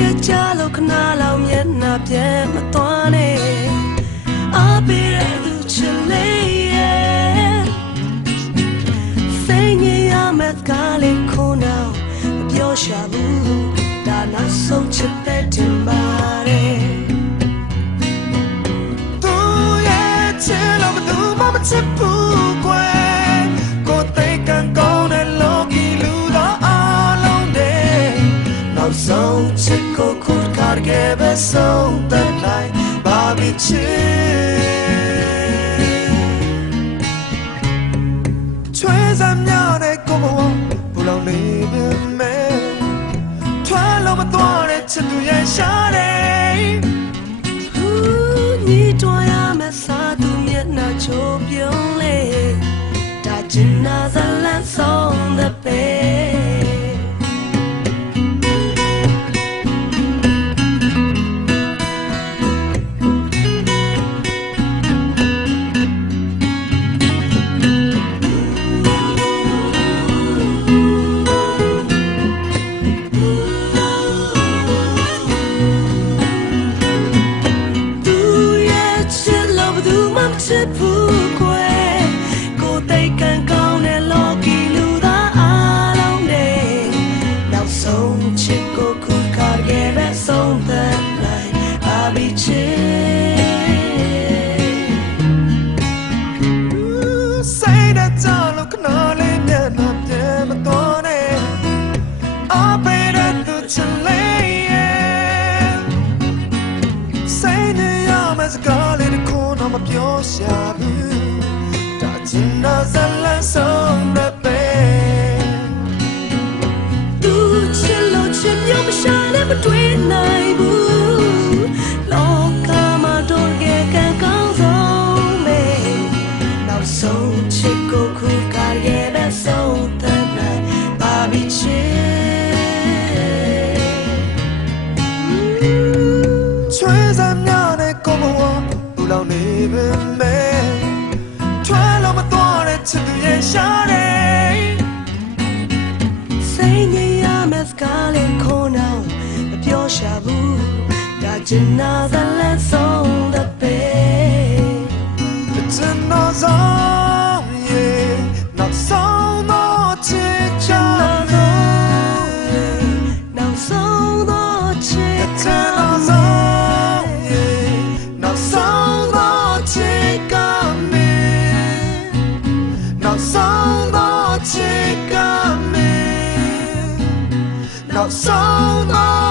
တဲ့ကြလို့ခဏလောက်မျက်နှာပြန်မသွားနဲ့အပေးတဲ့သူချစ်လေးရဲ့စိတ်ညစ်ရမယ့်ကားလေးခုနောက်မပြောရှာဘူးဒါနောက်ဆုံးချစ်တဲ့တင်ပါတယ်သူရဲ့ချစ်လို့ဘယ်သူမှမချစ်ဘူးကွယ်ကိုယ်သိကန်ကောင်းတဲ့လောကီလူသားအားလုံးနဲ့နောက်ဆုံးချစ်ကိုခုကားခဲ့ပဲဆုံးတဲ့နိုင်ဘာဖြစ်ချစ်ချွေးစမ်းများတဲ့ကိုမဝဘူလောင်လေးပဲမဲ့ထွားလို့မသွားတဲ့ချစ်သူရဲ့ရှားတယ်ညီတော်ရမယ့်စားသူမျက်နှာချိုးပြုံးလေဒါချင်နာဇလန်ဆုံးတဲ့ပဲချစ်ဘူးကွယ်ကိုယ်သိကန်ကောင်းတဲ့လောကီလူသားအားလုံးနဲ့နောက်ဆုံးချစ်ကိုခုကားခဲ့ပဲဆုံးသက်လိုက်အဘိချစ်စိတ်နဲ့ကြောက်လို့ခဏလေးမျက်နှာပြန်မသွားနဲ့အပေးတဲ့သူချစ်လေးရဲ့စိတ်နဲ့ရမယ့်စကားလေးတစ်ခုတော့မပြောရှာဘူးဒါချင်နာဇလန်ဆုံးတဲ့ပဲသူချစ်လို့ချစ်မျိုးမရှာနဲ့မတွေ့နိုင်ဘူးလောကမှာတော့ကဲကံကောင်းဆုံးပဲနောက်ဆုံးချစ်ကိုခုကားရဲ့ပဲဆုံးတဲ့နိုင်ဘာဖြစ်ချစ်ချွေးစမ်းများတဲ့ကိုမဝဘူလောင်နေပဲမဲ့ထွားလို့မသွားတဲ့ချစ်သူရဲ့ရှားတယ်စိတ်ညစ်ရမယ့်စကားလေးခုနောက်မပြောရှာဘူးဒါချင်နာဇလန်ဆုံးတဲ့ပဲချင်နာဇအောင်ရဲ့နောက်ဆုံးတော့ချစ်ချာနောက်ဆုံးတော့ချစ်ချာနောက်ဆုံးတော့